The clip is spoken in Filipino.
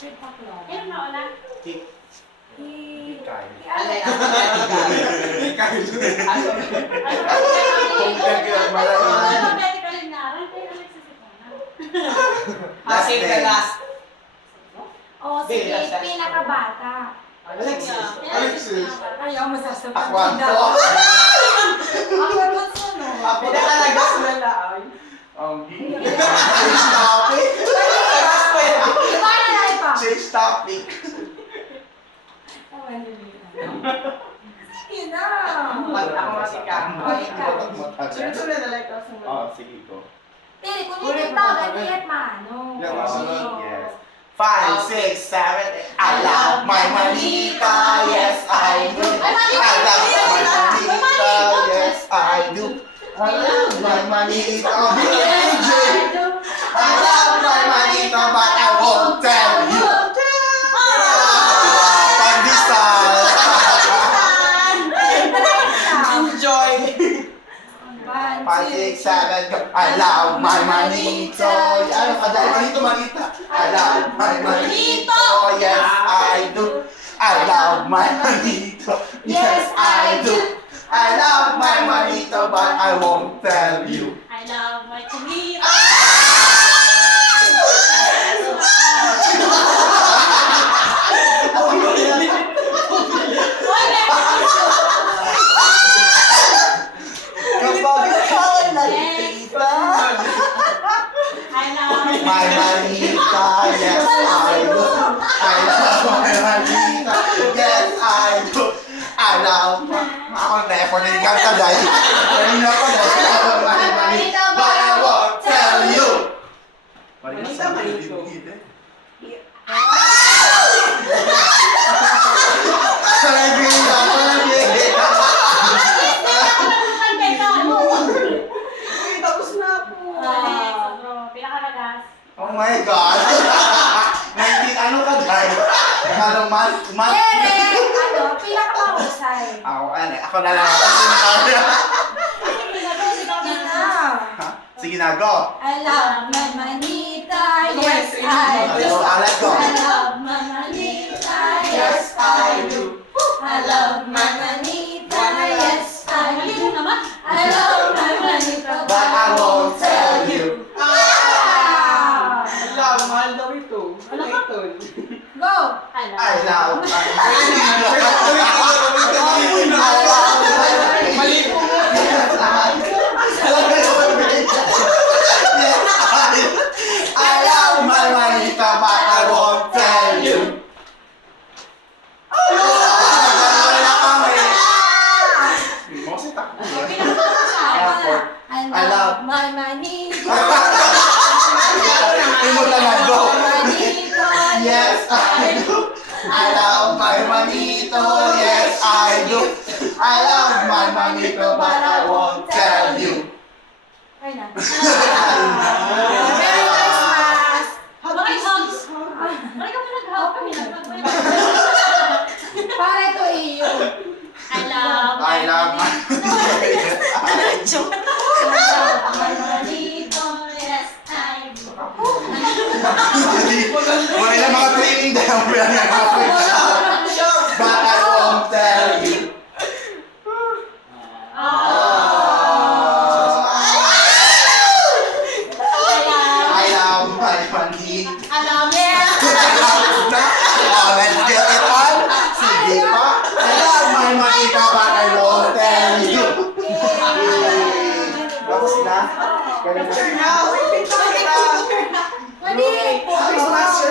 Street Baclaran. Ayun na wala. Hikay. Last name. Oh, sige, pinakabata. Alexis. Ayaw mo sasabihin. Akwanto. Ako gusto, no? Pinakalagas na lang. Change topic. Paano na ipa? Change topic. Sige na. Ako masikang. Sunod-sunod na lang ito. Sige ko. Tiri, kung hindi tawag, ganyan mano. Yes. 5, 6, 7, 8. I love my manita, yes I do. I love my manita, yes I do. I love my manita, DJ. I love my manita, but I won't tell you. Pandesal. Enjoy! 5, 6, 7, go. I love my manito. Ano ka dahil manito? I love my manito. Yes, I do. I love my manito. Yes, I do. I love my manito, but I won't tell you. I love my chinita. Kapag ikaw nagtita, I love my manita, yes, I do. I love my manita, yes, I do. I love my... Ako na-effort na yung kanta dahil. Kanina ko na. I love my manita, but I won't tell you. Manita, manito. Tapos na po. Pinakalagas. Oh my God! 19, ano ka dahil? Ano, Tere, pinakamahusay. Ako na lang. Sige na. Sige na, go! I love my manita, yes I do. Let's go! I love my manita, yes I do. I love my manita, yes I do. I love my manita, But I won't tell you. Ah! Love, mahal daw ito. Ano ito? Go! I love my Mali po nga. I love my manita, but I won't tell you. I love my manita. Yes, I do. I love my manito. Yes, I do. I love my manito, but I won't tell you. Ay na. Merry Christmas! Bakit hugs? Bakit ka pa nag-hug? Para ito iyo. I love I love my Joke. I love my manito. Yes, I do. Wala na mga training dahil but I won't tell you. I love my manito. I love you. Let's get it on. Sige pa. I love my manito, but I won't tell you. Tapos na. Ganun na. Picture na. Picture na. Mali!